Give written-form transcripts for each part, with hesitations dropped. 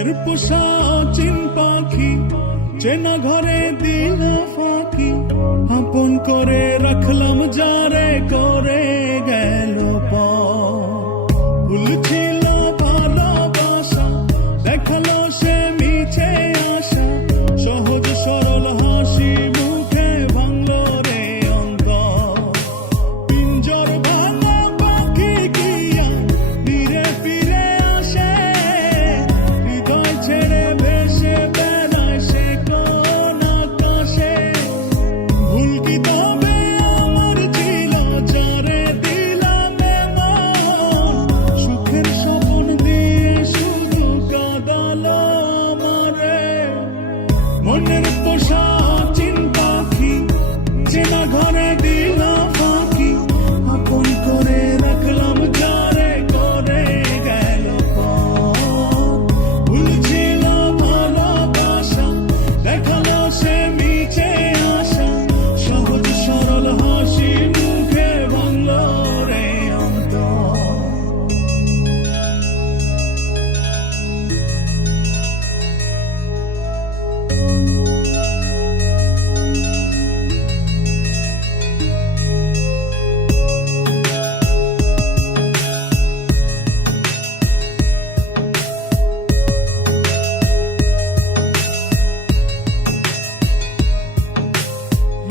মনের পোষা চিন পাখি চেনা ঘরে দিল ফাঁকি, আপন করে রাখলাম যারে করে গেল ভুল ছিল ভালোবাসা, দেখালো সে মিছে আশা, সহজ সরল হাসি মুখে ভাঙলো রে অন্তর। পিঞ্জর ভাঙা পাখি কিয়া ধীরে ফিরে আসে, হৃদয় ছেড়ে ভেসে বেড়ায় সে কোন আকাশে। ভুল কি তবে আমার ছিল যারে দিলাম এমন, সুখের স্বপ্ন দিয়ে শুধু কাঁদালো আমারে। মনের পোষা চিন পাখি চেনা ঘরে দিল ফাঁকি, আপন করে রাখলাম যারে করে গেল ভুল ছিল ভালোবাসা, দেখালো সে মিছে আশা, সহজ সরল হাসি মুখে ভাঙলো রে অন্তর।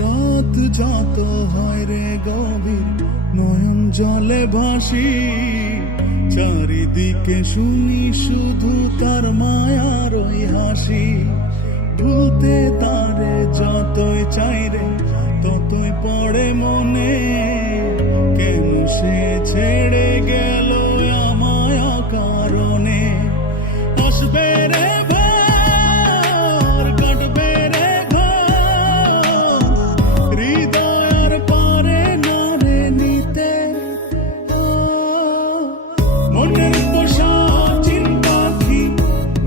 রাত যত হয় রে গভীর নয়ন জলে ভাসি, চারিদিকে শুনি শুধু তার মায়ার ওই হাসি। ভুলতে তারে যতই চাই রে ততই পড়ে মনে, কেন সে ছেড়ে গেল আমায় কারণে। আসবে রে কাটবে রে হৃদয়ের পরে নারে নিতে। মনের পোষা চিন পাখি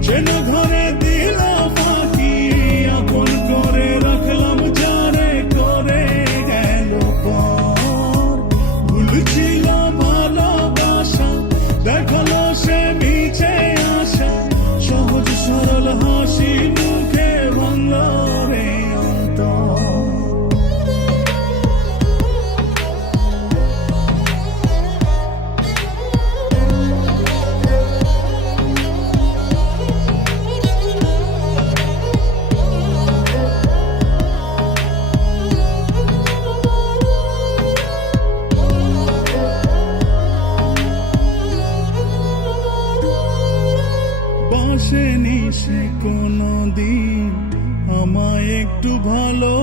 চেনা ঘরে দিল ফাঁকি, আপন করে রাখলাম যারে করে গেল ভুল ছিল ভালোবাসা, দেখালো সে মিছে আশা, সহজ সরল হাসি মুখে ভাঙলো রে অন্তর। বাসেনি সে কোনদিন আমায় একটু ভালো,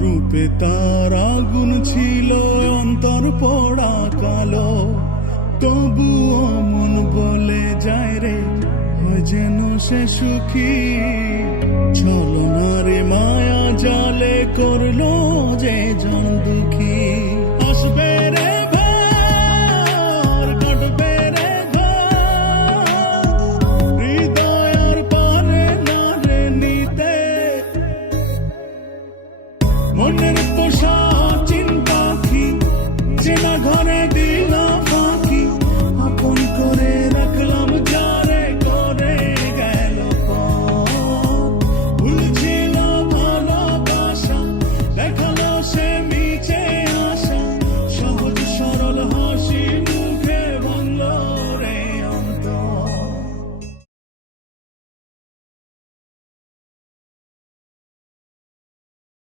রূপে তার আগুন ছিল অন্তর পোড়া কালো। তবুও মন বলে যায় রে হয় যেন সে সুখী, ছলনারে মায়া জালে করলো যে জন দুঃখী। আসবে রে কাটবে রে হৃদয়ের পরে নারে নিতে। মনের পোষা চিন পাখি চেনা ঘরে দিয়ে